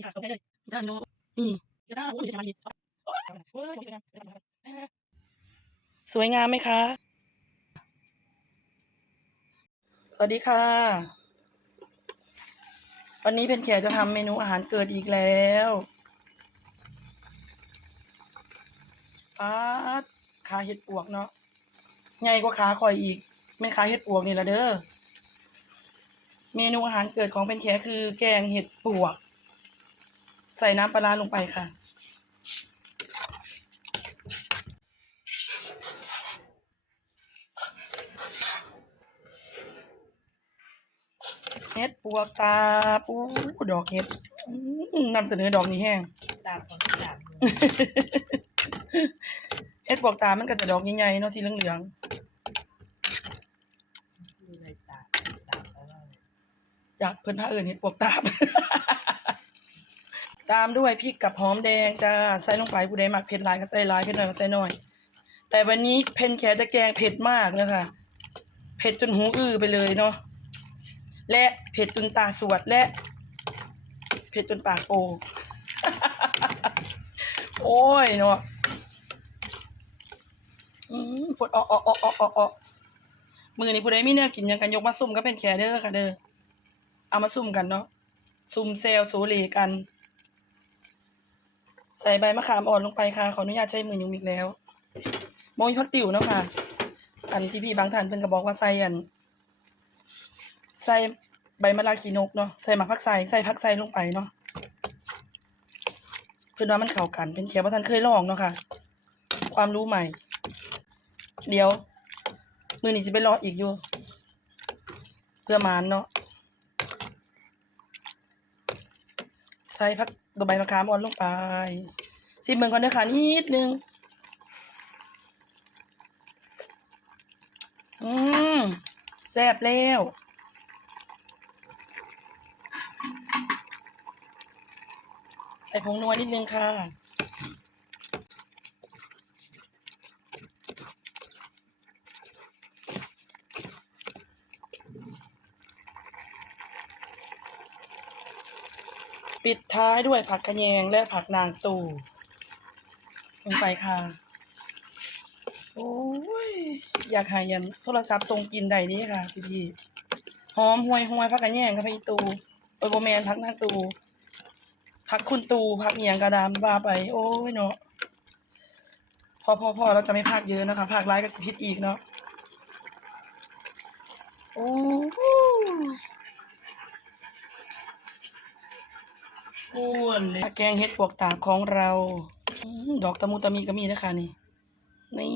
นี่ค่ะตรงนี้เลยจ้าโนนี่จ้าโอ้ยจะมาดีโอ้ยโอ้ยสวยงามสวยงามไหมคะ สวัสดีค่ะ วันนี้เพนแขจะทำเมนูอาหารเกิดอีกแล้วปัดขาเห็ดปวกเนาะใหญ่กว่าขาคอยอีกไม่ขาเห็ดปวกนี่ละเด้อ เมนูอาหารเกิดของเพนแขคือแกงเห็ดปวก ใส่น้ำปลาร้าลงไปค่ะ เห็ดปวกตาปูดอกเห็ดอื้อนำเสนอดอกนี้แห้งตามของตามเห็ดปวกตามันก็จะดอกใหญ่ๆเนาะสีเหลืองคืออะไรตามตามแล้วๆจากเพิ่นพาเอิญเห็ดปวกตาม ตามด้วยพริกกับหอมแดงจะใส่ลงไปผู้ใดมักเผ็ดหลายก็ใส่หลายเผ็ดน้อยก็ใส่น้อย แต่วันนี้เพนแขจะแกงเผ็ดมากเลยค่ะเผ็ดจนหูอื้อไปเลยเนาะและเผ็ดจนตาสวดและเผ็ดจนปากโอโอ้ยเนาะอืมฝดออกออกออกออกออกออกมือนี้ผู้ใดมีแนวกินยังกันยกมาซุ่มก็เป็นแคเด้อค่ะเด้อเอามาซุ่มกันเนาะซุ่มเซลโซเลกัน ใส่ใบมะขามอ่อนลงไปค่ะ ขออนุญาตใช้มือยุงอีกแล้วโมยพักติ๋วเนาะค่ะ อันที่พี่บางท่านเพิ่นก็บอกว่าใส่อัน ใส่ใบมะลาขีนกเนาะ ใส่หมากผักใส่ใส่ผักใส่ลงไปเนาะ เพิ่อนว่ามันเข้ากัน เป็นเขียวว่าท่านเคยลองเนาะค่ะ ความรู้ใหม่ เดี๋ยว มือนี้สิไปรออีกอยู่ เพื่อมานเนาะ ส่ผักตัวใบมะขามอ่อนลงไปซิมเบิ่งก่อนเด้อค่ะนิดนึงอืมแซ่บแล้วใส่ผงนัวนิดนึงค่ะ ปิดท้ายด้วยผักขะแยงและผักนางตูลงไปค่ะ โอ้ย อยากหายันโทรศัพท์ทรงกินใดนี้ค่ะ พี่พี่หอมห่วยห่วยผักกระแยงค่ะพี่ตูโอโบแมนผักนางตูผักคุณตูผักเหียงกระดามบ้าไป โอ้ยเนาะพอพอพอเราจะไม่พากเยอะนะคะพากร้ายกับสิพิษอีกเนาะโอ้ อ้วนเลยแกงเห็ดปวกตาบของเรา ดอกตะมูตะมีก็มีนะคะนี่ นี่